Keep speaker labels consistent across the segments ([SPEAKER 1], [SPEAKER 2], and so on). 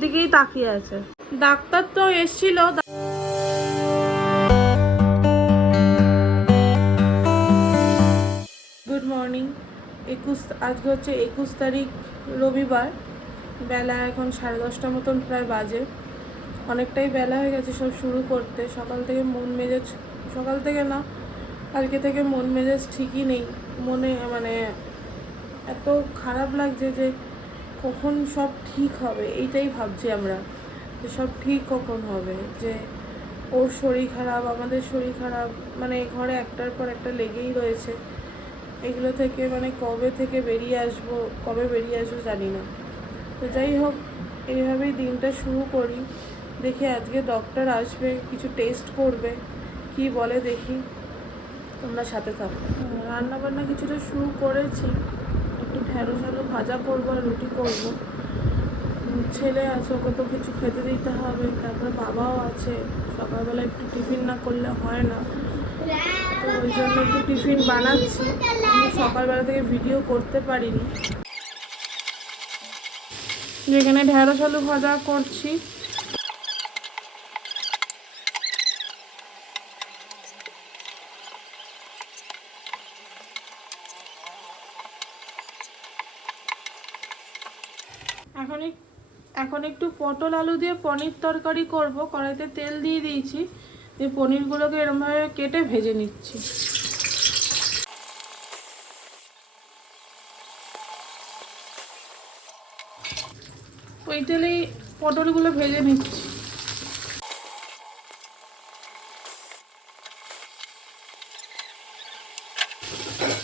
[SPEAKER 1] দিকেই তাকিয়ে আছে। ডাক্তার তো এসছিল গুড মর্নিং একুশ, আজকে হচ্ছে একুশ তারিখ, রবিবার। বেলা এখন সাড়ে দশটা মতন, প্রায় বাজে। অনেকটাই বেলা হয়ে গেছে সব শুরু করতে। সকাল থেকে মন মেজাজ, সকাল থেকে না, কালকে থেকে মন মেজাজ ঠিকই নেই। মনে মানে এত খারাপ লাগছে যে কখন সব ঠিক হবে, এইটাই ভাবছি আমরা, যে সব ঠিক কখন হবে, যে ওর শরীর খারাপ, আমাদের শরীর খারাপ মানে ঘরে একটার পর একটা লেগেই রয়েছে। এগুলো থেকে মানে কবে থেকে বেরিয়ে আসব, কবে বেরিয়ে আসব জানি না। তো যাই হোক, এইভাবেই দিনটা শুরু করি। দেখি আজকে ডক্টর আসবে, কিছু টেস্ট করবে, কি বলে দেখি। তোমরা সাথে থাকো। রান্না বান্না কিছুটা শুরু করেছি। ঢেঁড়স আলু ভাজা করব আর রুটি করব। ছেলে আছে, ওকে তো কিছু খেতে দিতে হবে। তারপরে বাবাও আছে। সকালবেলা একটু টিফিন না করলে হয় না। তো ওই জন্য একটু টিফিন বানাচ্ছি। আমি সকালবেলা থেকে ভিডিও করতে পারিনি। যেখানে ঢেঁড়স আলু ভাজা করছি এখন এক- এখন একটু পটল আলু দিয়ে পনির তরকারি করব। কড়াইতে তেল দিয়ে দিয়েছি। দিয়ে পনিরগুলোকে এরমভাবে কেটে ভেজে নিচ্ছি। ওই তেলেই পটলগুলো ভেজে নিচ্ছি।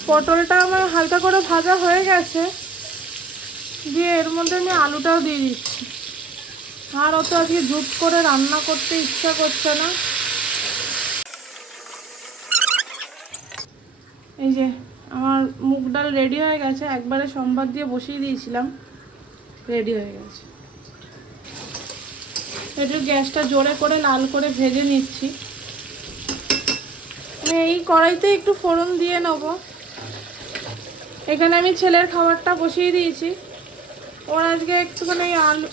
[SPEAKER 1] পটলটা আমার হালকা করে ভাজা হয়ে গেছে। দিয়ে এর মধ্যে আমি আলুটাও দিয়ে দিচ্ছি। আর অত আজকে জুট করে রান্না করতে ইচ্ছা করছে না। এই যে, আমার মুগ ডাল রেডি হয়ে গেছে। একবারে সোমবার দিয়ে বসিয়ে দিয়েছিলাম। রেডি হয়ে গেছে। একটু গ্যাসটা জোরে করে লাল করে ভেজে নিচ্ছি। এই কড়াইতে একটু ফোড়ন দিয়ে নেব। এখানে আমি ছেলের খাবারটা বসিয়ে দিয়েছি। ওর আজকে একটুখানি আলু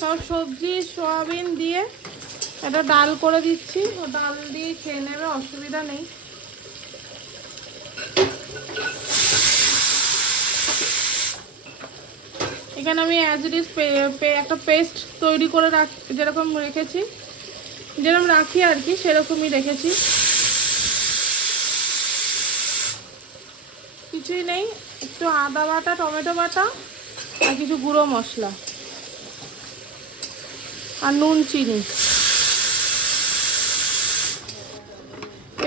[SPEAKER 1] সব সবজি, সয়াবিন দিয়ে একটা ডাল করে দিচ্ছি। ও ডাল দিয়ে খেয়ে নেবে, অসুবিধা নেই। এখানে আমি অ্যাজ ইট ইজ একটা পেস্ট তৈরি করে রাখ যেরকম রেখেছি, যেরকম রাখি আর কি, সেরকমই রেখেছি। কিছুই নেই একটু আদা বাটা টমেটো বাটা আর কিছু গুঁড়ো মশলা আর নুন চিনি।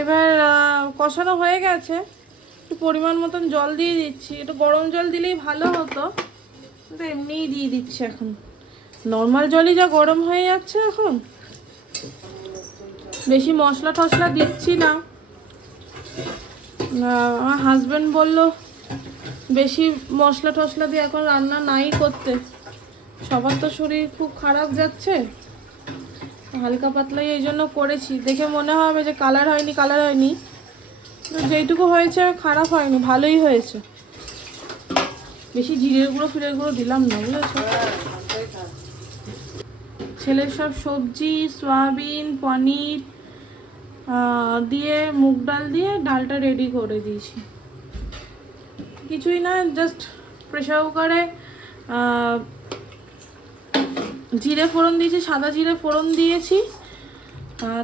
[SPEAKER 1] এবার কষানো হয়ে গেছে। একটু পরিমাণ মতন জল দিয়ে দিচ্ছি। একটু গরম জল দিলেই ভালো হতো। কিন্তু এমনিই দিয়ে দিচ্ছি এখন। নর্মাল জলই যা গরম হয়ে যাচ্ছে এখন। বেশি মশলা টশলা দিচ্ছি না না, আমার হাজব্যান্ড বলল, বেশি মশলা টশলা দিয়ে এখন রান্না নাই করতে। সবার তো শরীর খুব খারাপ যাচ্ছে। হালকা পাতলাই এই জন্য করেছি। দেখে মনে হবে যে কালার হয়নি কালার হয়নি। যেইটুকু হয়েছে খারাপ হয়নি, ভালোই হয়েছে। বেশি জিরের গুঁড়ো, ফিরের গুঁড়ো দিলাম না, বুঝেছ? ছেলের সব সবজি, সয়াবিন, পনির দিয়ে মুগ ডাল দিয়ে ডালটা রেডি করে দিয়েছি। কিছুই না জাস্ট প্রেশার কুকারে জিরে ফোড়ন দিয়েছি, সাদা জিরে ফোড়ন দিয়েছি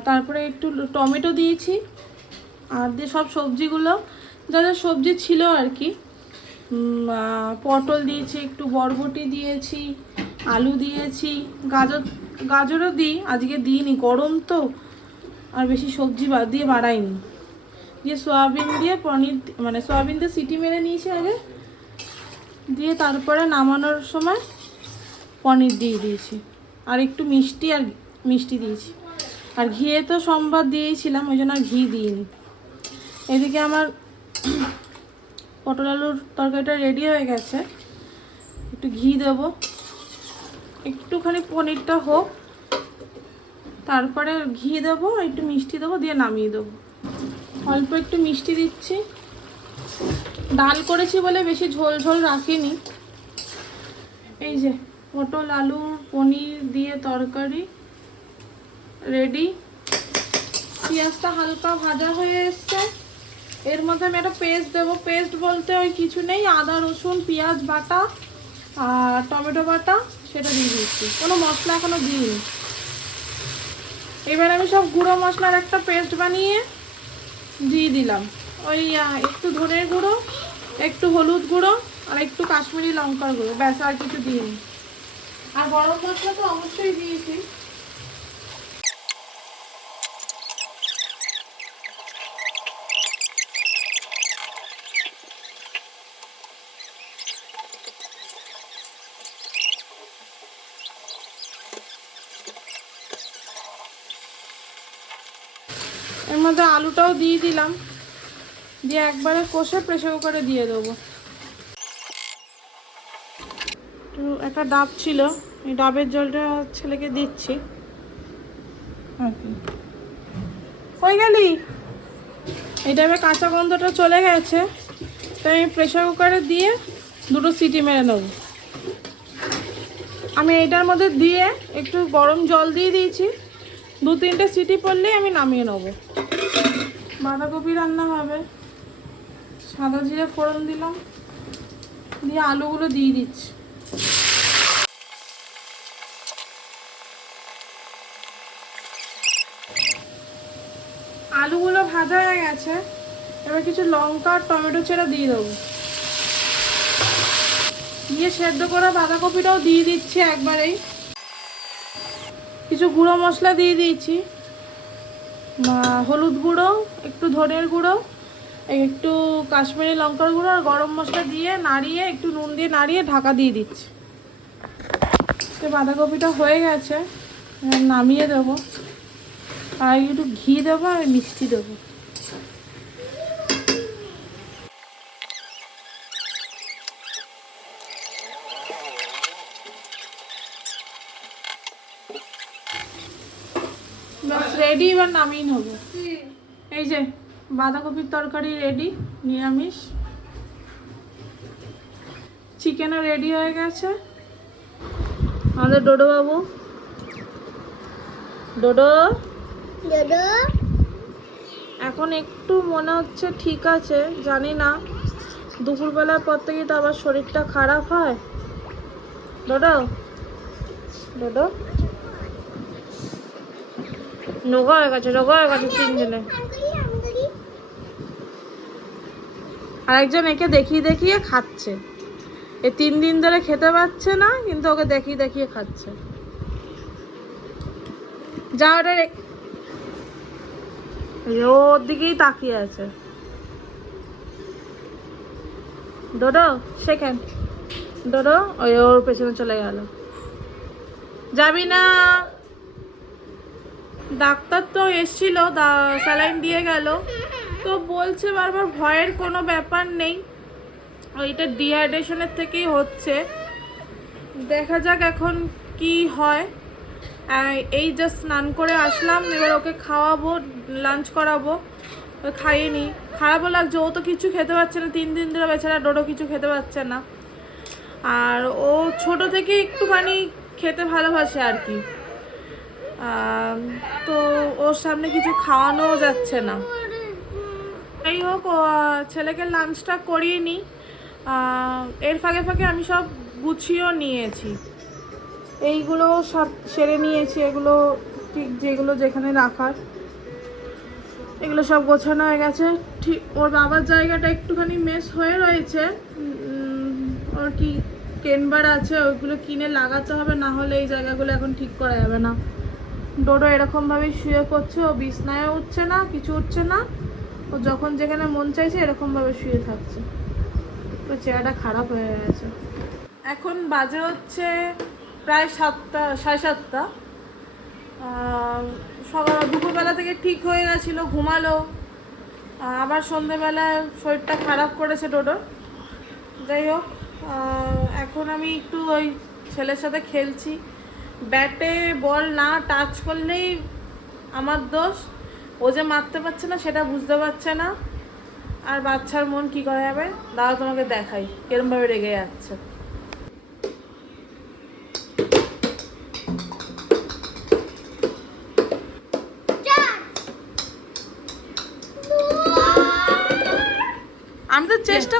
[SPEAKER 1] তারপরে একটু টমেটো দিয়েছি, আর দিয়ে সব সবজিগুলো, যা যা সবজি ছিল আর কি পটল দিয়েছি, একটু বরবটি দিয়েছি, আলু দিয়েছি, গাজর, গাজরও দিই, আজকে দিইনি, গরম তো আর বেশি সবজি দিয়ে বাড়াইনি। দিয়ে সয়াবিন দিয়ে পনির মানে সয়াবিন দিয়ে সিটি মেরে নিয়েছি আগে, দিয়ে তারপরে নামানোর সময় পনির দিয়ে দিয়েছি। আর একটু মিষ্টি আর মিষ্টি দিয়েছি। আর ঘিয়ে তো সোমবার দিয়েছিলাম, ওই জন্য আর ঘি দিইনি। এদিকে আমার পটল আলুর তরকারিটা রেডি হয়ে গেছে। একটু ঘি দেবো। একটুখানি পনিরটা হোক। তারপরে ঘি দেবো, একটু মিষ্টি দেবো, দিয়ে নামিয়ে দেবো। অল্প একটু মিষ্টি দিচ্ছি। ডাল করেছি বলে বেশি ঝোল ঝোল রাখিনি। এই যে, পটল, আলু, পনির দিয়ে তরকারি, রেডি। পেঁয়াজটা হালকা ভাজা হয়ে এসছে। এর মধ্যে আমি একটা পেস্ট দেবো। পেস্ট বলতে ওই কিছু নেই, আদা, রসুন, পেঁয়াজ বাটা, আর টমেটো বাটা, সেটা দিয়ে দিচ্ছি। কোনো মশলা এখনও দিইনি। এবার আমি সব গুঁড়ো মশলার একটা পেস্ট বানিয়ে দিয়ে দিলাম। ওই একটু ধনের গুঁড়ো, একটু হলুদ গুঁড়ো, আর একটু কাশ্মীরি লঙ্কার গুঁড়ো। ব্যাস, আর কিছু দিইনি। আর গরম মশলা তো অবশ্যই দিয়েছি। এর মধ্যে আলুটাও দিয়ে দিলাম। দিয়ে একবারে কষে প্রেসার কুকারে দিয়ে দেবো। তো একটা ডাব ছিল, এই ডাবের জলটা ছেলেকে দিচ্ছি। কি। গেলি? এই ডাবে কাঁচা গন্ধটা চলে গেছে, তাই আমি প্রেসার কুকারে দিয়ে দুটো সিটি মেরে নেব। আমি এইটার মধ্যে দিয়ে একটু গরম জল দিয়ে দিয়েছি। দু তিনটে সিটি পড়লেই আমি নামিয়ে নেব। বাঁধাকপি রান্না হবে। সাদা জিরে ফোড়ন দিলাম। দিয়ে আলুগুলো দিয়ে দিচ্ছি। আলুগুলো ভাজা হয়ে গেছে। এবার কিছু লঙ্কা আর টমেটো চেরা দিয়ে দেবো। দিয়ে সেদ্ধ করা বাঁধাকপিটাও দিয়ে দিচ্ছি একবারেই। কিছু গুঁড়ো মশলা দিয়ে দিয়েছি। হলুদ গুঁড়ো, একটু ধনের গুঁড়ো, একটু কাশ্মীরি লঙ্কার গুঁড়ো আর গরম মশলা দিয়ে নাড়িয়ে, একটু নুন দিয়ে নাড়িয়ে ঢাকা দিয়ে দিচ্ছি। তো বাঁধাকপিটা হয়ে গেছে নামিয়ে দেবো। আর একটু ঘি দেবো আর মিষ্টি দেবো। রেডি এবার নামিয়ে নেব। এই যে বাঁধাকপির তরকারি রেডি নিরামিষ। চিকেনও রেডি হয়ে গেছে। আমাদের ডোডো। বাবু ডোডো। এখন একটু মনে হচ্ছে ঠিক আছে জানি না। দুপুরবেলার পর থেকে তো আবার শরীরটা খারাপ হয়। ডোডো। ডোডো। রোগা হয়ে গেছে রোগা হয়ে গেছে তিনজনে আরেকজন একে দেখিয়ে দেখিয়ে খাচ্ছে। এ তিন দিন ধরে খেতে পাচ্ছে না, কিন্তু ওকে দেখিয়ে দেখিয়ে খাচ্ছে। যা ওটা ওর দিকেই তাকিয়ে আছে। ডোডো, সেখান। ডোডো, ওই ওর পেছনে চলে গেল। যাবি না। ডাক্তার তো এসছিল স্যালাইন দিয়ে গেল। তো বলছে বারবার ভয়ের কোনো ব্যাপার নেই। ওইটা ডিহাইড্রেশনের থেকেই হচ্ছে। দেখা যাক এখন কি হয়। এই জাস্ট স্নান করে আসলাম, এবার ওকে খাওয়াবো লাঞ্চ করাবো। খাইয়ে খারাপও লাগছে, ও তো কিছু খেতে পারছে না। তিন দিন ধরে বেচারা ডোডো কিছু খেতে পারছে না। আর ও ছোট থেকে একটুখানি খেতে ভালোবাসে আর কি। তো ওর সামনে কিছু খাওয়ানোও যাচ্ছে না। যাই হোক ছেলেকে লাঞ্চটা করিয়ে নিই এর ফাঁকে ফাঁকে আমি সব গুছিয়েও নিয়েছি। এইগুলো সব সেরে নিয়েছি, এগুলো ঠিক যেগুলো যেখানে রাখার। এগুলো সব গোছানো হয়ে গেছে। ঠিক, ওর বাবার জায়গাটা একটুখানি মেস হয়ে রয়েছে। ওর কি কেনবার আছে ওইগুলো কিনে লাগাতে হবে, না হলে এই জায়গাগুলো এখন ঠিক করা যাবে না। ডোডো এরকমভাবেই শুয়ে পড়ছে, ও বিছনায় উঠছে না, কিছু উঠছে না। ও যখন যেখানে মন চাইছে এরকমভাবে শুয়ে থাকছে। তো চেহারাটা খারাপ হয়ে গেছে। এখন বাজে হচ্ছে প্রায় সাতটা, সাড়ে সাতটা। সকাল, দুপুরবেলা থেকে ঠিক হয়ে গেছিল, ঘুমালো। আবার সন্ধেবেলা শরীরটা খারাপ করেছে ডোডোর। যাই হোক এখন আমি একটু ওই ছেলের সাথে খেলছি। ব্যাটে বল না টাচ করলেই আমার দোষ। ও যে মারতে পারছে না সেটা বুঝতে পারছে না। আর বাচ্চার মন কি করা যাবে? দাদা তোমাকে দেখাই কিরম ভাবে রেগে যাচ্ছে। আমি তো চেষ্টা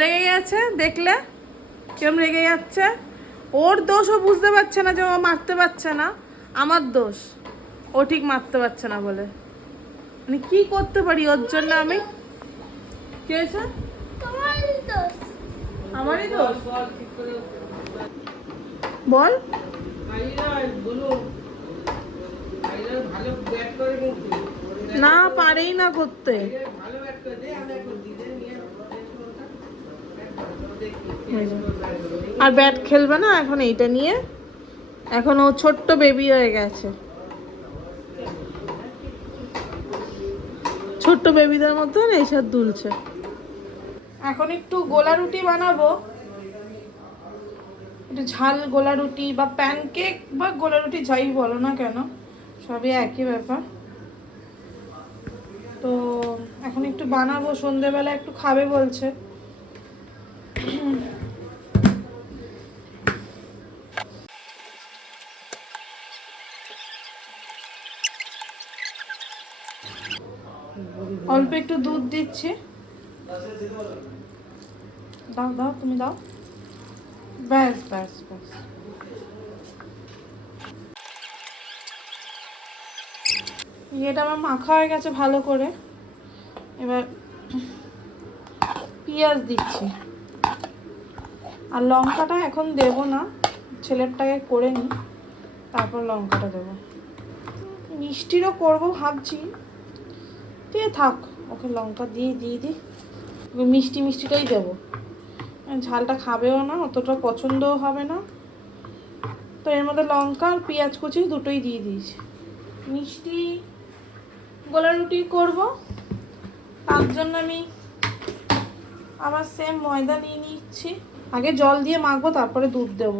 [SPEAKER 1] রেগে গেছে দেখলে? কিরম রেগে যাচ্ছে? ওর দোষ ও বুঝতে পারছে না যে ও মারতে পারছে না আমার দোষ। ও ঠিক মারতে পারছে না বলে। মানে কি করতে পারি ওর জন্য আমি? কি আমারই দোষ? বল। না পারেই না করতে। আর ব্যাট খেলবে না এখন এইটা নিয়ে। এখন ও ছোট্ট বেবি হয়ে গেছে। ছোট্ট বেবিদের মতন এইসব দুলছে। এখন একটু গোলা রুটি বানাবো। একটু ঝাল গোলা রুটি বা প্যানকেক বা গোলা রুটি যাই বলো না কেন, সবই একই ব্যাপার। তো এখন একটু বানাবো, সন্ধেবেলা একটু খাবে বলছে। অল্প একটু দুধ দিচ্ছি। দাও দাও, তুমি দাও। ব্যাস ব্যাস ব্যাস। ইয়েটা আমার মাখা হয়ে গেছে ভালো করে। এবার পেঁয়াজ দিচ্ছি। আর লঙ্কাটা এখন দেব না, ছেলেরটাকে করে নিই, তারপর লঙ্কাটা দেবো। মিষ্টিরও করব ভাবছি, দিয়ে থাক, ওকে লঙ্কা দিয়ে দিয়ে দিই মিষ্টি মিষ্টিটাই দেবো। ঝালটা খাবেও না, অতটা পছন্দও হবে না। তো এর মধ্যে লঙ্কা আর পেঁয়াজ কুচি দুটোই দিয়ে দিয়েছি। মিষ্টি গোলা রুটি করব, তার জন্য আমি আবার সেম ময়দা নিয়ে নিচ্ছি। আগে জল দিয়ে মাখবো, তারপরে দুধ দেব।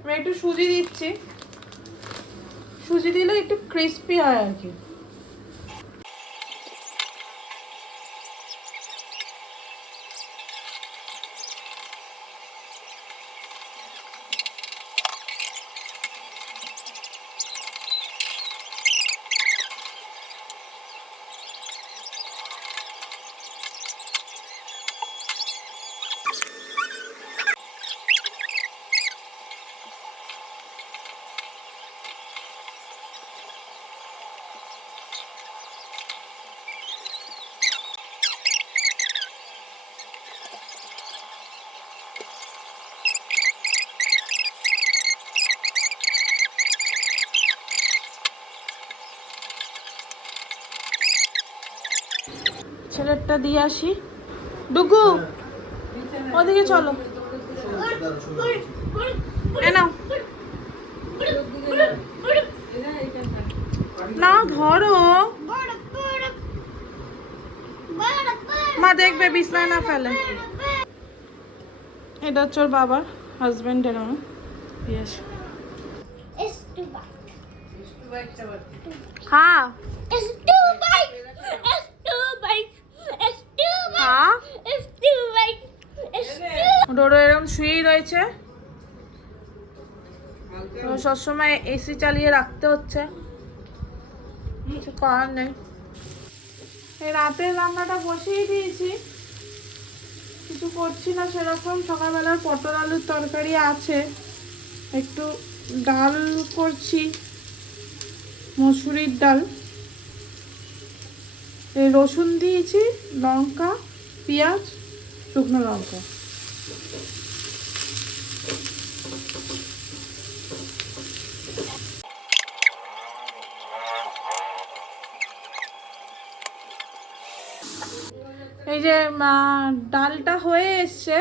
[SPEAKER 1] আমি একটু সুজি দিচ্ছি। সুজি দিলে একটু ক্রিস্পি হয় আর কি। ছেলেরটা দিয়ে আসি। ডুগু ওদিকে চলো। নাও। না ধরো। মা দেখবে বিছনায় না ফেলে। এটা হচ্ছে ওর বাবার হাজবেন্ডের আমার দিয়ে আসি। খা ডোডো এরকম শুয়েই রয়েছে। তো সবসময় এসি চালিয়ে রাখতে হচ্ছে। কিছু করার নেই। এই রাতের রান্নাটা বসিয়ে দিয়েছি। কিছু করছি না সেরকম। সকালবেলার পটল আলুর তরকারি আছে। একটু ডাল করছি। মসুরির ডাল। এই রসুন দিয়েছি লঙ্কা। পেঁয়াজ শুকনো লঙ্কা। এই যে ডালটা হয়ে এসছে।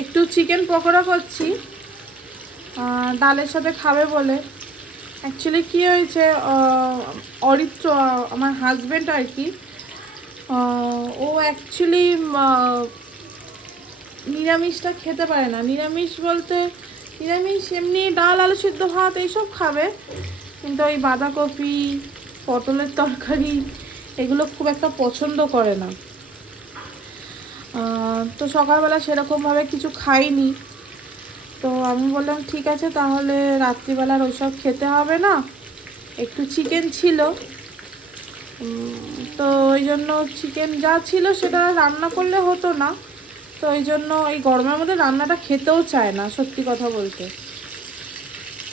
[SPEAKER 1] একটু চিকেন পকোড়া করছি। ডালের সাথে খাবে বলে। অ্যাকচুয়ালি কী হয়েছে অরিত্র আমার হাজব্যান্ড আর কি ও অ্যাকচুয়ালি নিরামিষটা খেতে পারে না। নিরামিষ বলতে, নিরামিষ এমনি ডাল, আলু সিদ্ধ ভাত এইসব খাবে। কিন্তু ওই বাঁধাকপি, পটলের তরকারি, এগুলো খুব একটা পছন্দ করে না। তো সকালবেলা সেরকমভাবে কিছু খাইনি। তো আমি বললাম, ঠিক আছে, তাহলে রাত্রিবেলার ওইসব খেতে হবে না। একটু চিকেন ছিল। তো ওই জন্য চিকেন যা ছিল সেটা রান্না করলে হতো না। তো ওই জন্য এই গরমের মধ্যে রান্নাটা খেতেও চায় না, সত্যি কথা বলতে।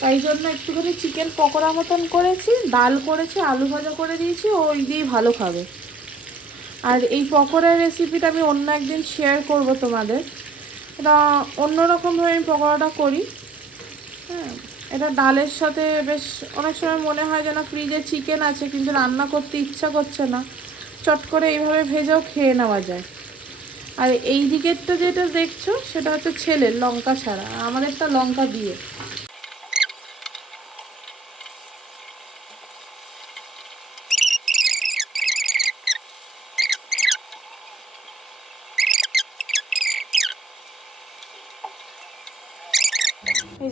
[SPEAKER 1] তাই জন্য একটুখানি চিকেন পকোড়া মতন করেছি, ডাল করেছি, আলু ভাজা করে দিয়েছি ওই দিয়েই ভালো খাবে। আর এই পকোড়ার রেসিপিটা আমি অন্য একদিন শেয়ার করব তোমাদের। এটা অন্যরকমভাবে আমি পকোড়াটা করি। হ্যাঁ এটা ডালের সাথে বেশ অনেক সময় মনে হয় যেন ফ্রিজে চিকেন আছে, কিন্তু রান্না করতে ইচ্ছা করছে না। চট করে এইভাবে ভেজেও খেয়ে নেওয়া যায়। আর এই দিকেরটা যেটা দেখছ, সেটা হচ্ছে ছেলের লঙ্কা ছাড়া। আমাদেরটা লঙ্কা দিয়ে।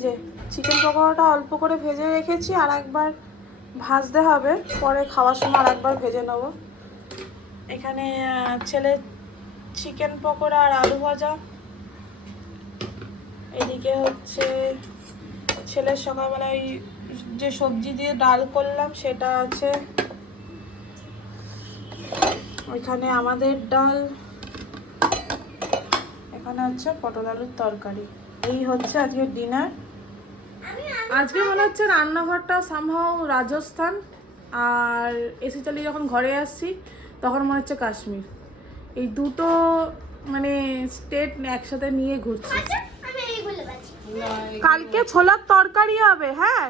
[SPEAKER 1] যে চিকেন পকোড়াটা অল্প করে ভেজে রেখেছি আর একবার ভাজতে হবে। পরে খাওয়ার সময় আর একবার ভেজে নেব। এখানে ছেলে চিকেন পকোড়া আর আলু ভাজা। এদিকে হচ্ছে ছেলের সকালবেলায় যে সবজি দিয়ে ডাল করলাম, সেটা আছে। ওইখানে আমাদের ডাল। এখানে হচ্ছে পটল আলুর তরকারি। এই হচ্ছে আজকের ডিনার আজকে মনে হচ্ছে রান্নাঘরটা সামহাও রাজস্থান আর এসি চালিয়ে যখন ঘরে আসছি তখন মনে হচ্ছে কাশ্মীর। এই দুটো মানে স্টেট একসাথে নিয়ে ঘুরছি।
[SPEAKER 2] আচ্ছা
[SPEAKER 1] কালকে ছোলার তরকারি হবে হ্যাঁ?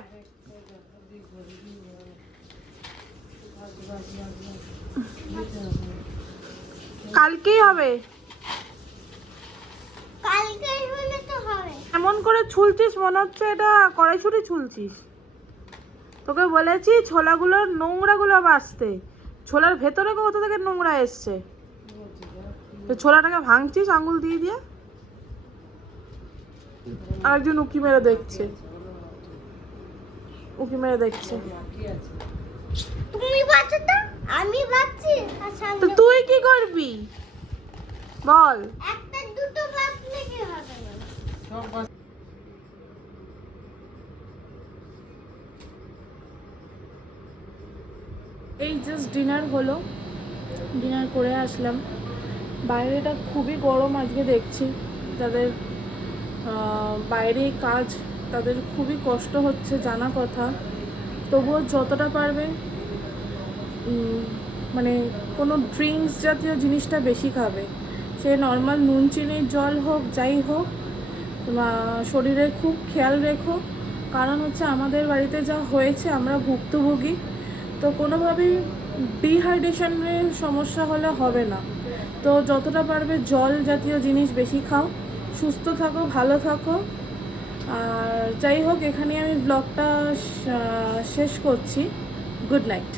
[SPEAKER 1] কালকেই হবে।
[SPEAKER 2] কালকে হলে তো হবে।
[SPEAKER 1] এমন করে ছুলছিস মনে হচ্ছে এটা কড়াইশুটি ছুলছিস। তোকে বলেছি ছোলাগুলোর নোংরাগুলো বাঁচতে ছোলার ভেতরে কোথা থেকে নোংরা এসছে? তো ছোলাটাকে ভাঙছিস আঙুল দিয়ে দিয়ে? আরেকজন উকি মেরে দেখছে। উকি মেরে দেখছে।
[SPEAKER 2] তুমি তো আমি বাচ্চি আচ্ছা
[SPEAKER 1] তো তুই কি করবি? বল।
[SPEAKER 2] একটা দুটো বাচ্চলে কি হবে না
[SPEAKER 1] এই জাস্ট ডিনার হলো। ডিনার করে আসলাম। বাইরেটা খুবই গরম আজকে দেখছি। যাদের বাইরে কাজ, তাদের খুবই কষ্ট হচ্ছে জানা কথা। তবুও যতটা পারবে মানে কোনো ড্রিঙ্কস জাতীয় জিনিসটা বেশি খাবে। সে নর্মাল নুন, চিনির জল হোক, যাই হোক শরীরে খুব খেয়াল রেখো। কারণ হচ্ছে আমাদের বাড়িতে যা হয়েছে, আমরা ভুক্তভোগী। তো কোনোভাবেই ডিহাইড্রেশনের সমস্যা হলে হবে না। তো যতটা পারবে জল জাতীয় জিনিস বেশি খাও। সুস্থ থাকো, ভালো থাকো। আর যাই হোক এখানে আমি ব্লগটা শেষ করছি। Good night